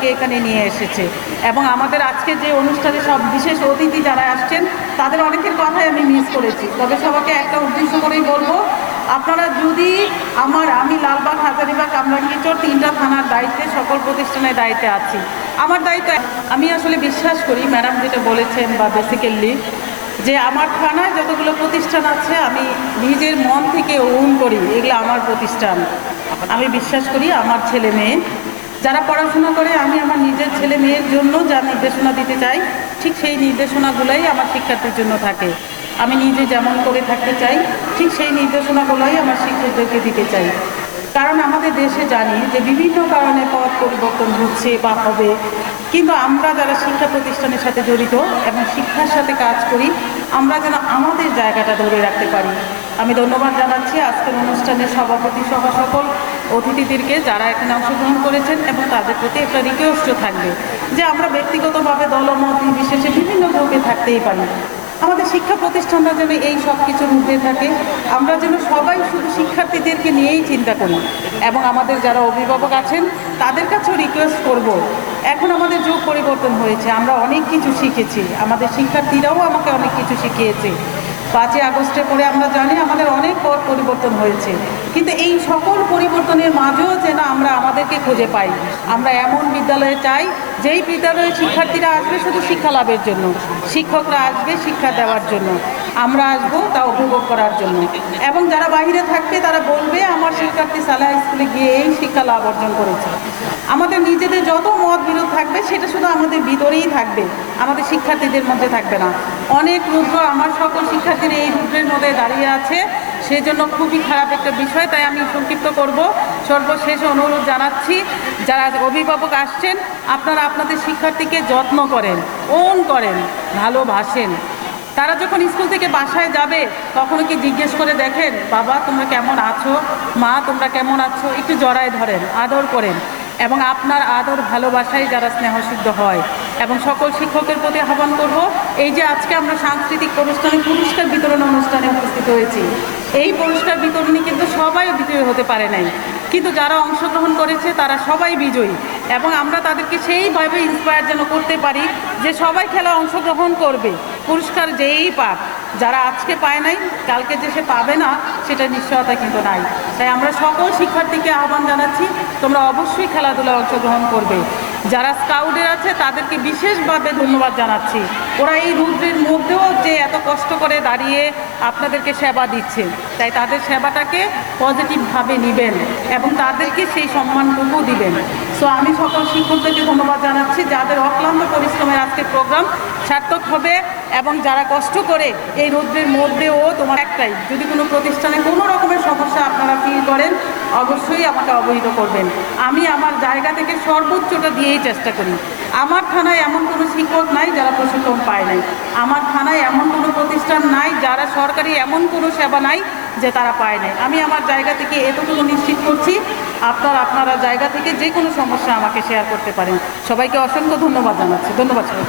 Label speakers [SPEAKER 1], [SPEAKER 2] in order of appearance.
[SPEAKER 1] থেকে এখানে নিয়ে এসেছে। এবং আমাদের আজকে যে অনুষ্ঠানে সব বিশেষ অতিথি যারা আসছেন, তাদের অনেকের কথাই আমি মিস করেছি। তবে সবাইকে একটা উদ্দেশ্য করেই বলব, আপনারা যদি আমার, আমি লালবাগ, হাজারিবাগ কামরাঙ্গিচর তিনটা থানার দায়িত্বে, সকল প্রতিষ্ঠানের দায়িত্বে আছি। আমার দায়িত্ব, আমি আসলে বিশ্বাস করি ম্যাডাম যেটা বলেছেন বা বেসিক্যালি যে আমার থানায় যতগুলো প্রতিষ্ঠান আছে, আমি নিজের মন থেকে ওন করি, এগুলো আমার প্রতিষ্ঠান। আমি বিশ্বাস করি, আমার ছেলে মেয়ে যারা পড়াশোনা করে, আমি আমার নিজের ছেলে মেয়ের জন্য যা নির্দেশনা দিতে চাই, ঠিক সেই নির্দেশনাগুলোই আমার শিক্ষার্থীর জন্য থাকে। আমি নিজে যেমন করে থাকতে চাই, ঠিক সেই নির্দেশনাগুলোই আমার শিক্ষকদেরকে দিতে চাই। কারণ আমাদের দেশে জানি যে বিভিন্ন কারণে পথ পরিবর্তন হচ্ছে বা হবে। কিন্তু আমরা যারা শিক্ষা প্রতিষ্ঠানের সাথে জড়িত এবং শিক্ষার সাথে কাজ করি, আমরা যেন আমাদের জায়গাটা ধরে রাখতে পারি। আমি ধন্যবাদ জানাচ্ছি আজকের অনুষ্ঠানের সভাপতি সহ সকল অতিথিদেরকে যারা এখানে অংশগ্রহণ করেছেন এবং তাদের প্রতি একটা রিকোয়েস্টও থাকবে যে আমরা ব্যক্তিগতভাবে দলমত বিশেষে বিভিন্ন গ্রুপে থাকতেই পারি। আমাদের শিক্ষা প্রতিষ্ঠানরা যেন এই সব কিছুর মধ্যে থাকে। আমরা যেন সবাই শুধু শিক্ষার্থীদেরকে নিয়েই চিন্তা করি এবং আমাদের যারা অভিভাবক আছেন, তাদের কাছেও রিকোয়েস্ট করব। এখন আমাদের যুগ পরিবর্তন হয়েছে, আমরা অনেক কিছু শিখেছি। আমাদের শিক্ষার্থীরাও আমাকে অনেক কিছু শিখিয়েছে। পাঁচই আগস্টে পরে আমরা জানি আমাদের অনেক পথ পরিবর্তন হয়েছে। কিন্তু এই সকল পরিবর্তনের মাঝেও যেন আমরা আমাদেরকে খুঁজে পাই। আমরা এমন বিদ্যালয়ে চাই, যেই বিদ্যালয়ে শিক্ষার্থীরা আসবে শুধু শিক্ষা লাভের জন্য। শিক্ষকরা আসবে শিক্ষা দেওয়ার জন্য। আমরা আসব তা উপভোগ করার জন্য। এবং যারা বাহিরে থাকবে, তারা বলবে, আমার শিক্ষার্থী সালাহ স্কুলে গিয়ে এই শিক্ষা লাভ অর্জন করেছে। আমাদের নিজেদের যত মত বিরোধ থাকবে, সেটা শুধু আমাদের ভিতরেই থাকবে। আমাদের শিক্ষার্থীদের মধ্যে থাকবে না। অনেক রুদ্র আমার সকল শিক্ষার্থীরা এই রুদ্রের মধ্যে দাঁড়িয়ে আছে। সেজন্য খুবই খারাপ একটা বিষয়, তাই আমি সংক্ষিপ্ত করব। সর্বশেষ অনুরোধ জানাচ্ছি, যারা অভিভাবক আসছেন, আপনারা আপনাদের শিক্ষার্থীকে যত্ন করেন, ওন করেন, ভালোবাসেন। তারা যখন স্কুল থেকে বাসায় যাবে কখনো কি জিজ্ঞেস করে দেখেন, বাবা, তোমরা কেমন আছো? মা, তোমরা কেমন আছো? একটু জড়ায় ধরেন, আদর করেন। এবং আপনার আদর ভালোবাসায় যারা স্নেহসিদ্ধ হয় এবং সকল শিক্ষকের প্রতি আহ্বান করব, এই যে আজকে আমরা সাংস্কৃতিক অনুষ্ঠানে, পুরস্কার বিতরণ অনুষ্ঠানে উপস্থিত হয়েছি। এই পুরস্কার বিতরণী কিন্তু সবাই বিজয়ী হতে পারে নাই। কিন্তু যারা অংশগ্রহণ করেছে, তারা সবাই বিজয়ী। এবং আমরা তাদেরকে সেইভাবে ইন্সপায়ার যেন করতে পারি যে সবাই খেলা অংশগ্রহণ করবে। পুরস্কার যেই পাক, যারা আজকে পায় নাই, কালকে যে সে পাবে না, সেটা নিশ্চয়তা কিন্তু নাই। তাই আমরা সকল শিক্ষার্থীকে আহ্বান জানাচ্ছি, তোমরা অবশ্যই খেলাধুলায় অংশগ্রহণ করবে। যারা স্কাউটের আছে, তাদেরকে বিশেষভাবে ধন্যবাদ জানাচ্ছি। ওরা এই রুদ্রের মধ্যেও যে এত কষ্ট করে দাঁড়িয়ে আপনাদেরকে সেবা দিচ্ছে, তাই তাদের সেবাটাকে পজিটিভভাবে নেবেন এবং তাদেরকে সেই সম্মানটুকু দিবেন। সো আমি সকল শিক্ষকদেরকে ধন্যবাদ জানাচ্ছি, যাদের অক্লান্ত পরিশ্রমের আজকে প্রোগ্রাম সার্থক হবে এবং যারা কষ্ট করে এই রৌদ্রের মধ্যেও তোমার একটাই, যদি কোনো প্রতিষ্ঠানে কোনো রকমের সমস্যা আপনারা ফিল করেন, অবশ্যই আমাকে অবহিত করবেন। আমি আমার জায়গা থেকে সর্বোচ্চটা দিয়েই চেষ্টা করি। আমার থানায় এমন কোনো শিক্ষক নাই যারা প্রশিক্ষণ পায় নাই। আমার থানায় এমন কোনো প্রতিষ্ঠান নাই যারা সরকারি এমন কোনো সেবা নাই যে তারা পায় নাই। আমি আমার জায়গা থেকে এতটুকু নিশ্চিত করছি, আপনার আপনারা জায়গা থেকে যে কোনো সমস্যা আমাকে শেয়ার করতে পারেন। সবাইকে অসংখ্য ধন্যবাদ জানাচ্ছি। ধন্যবাদ সবাই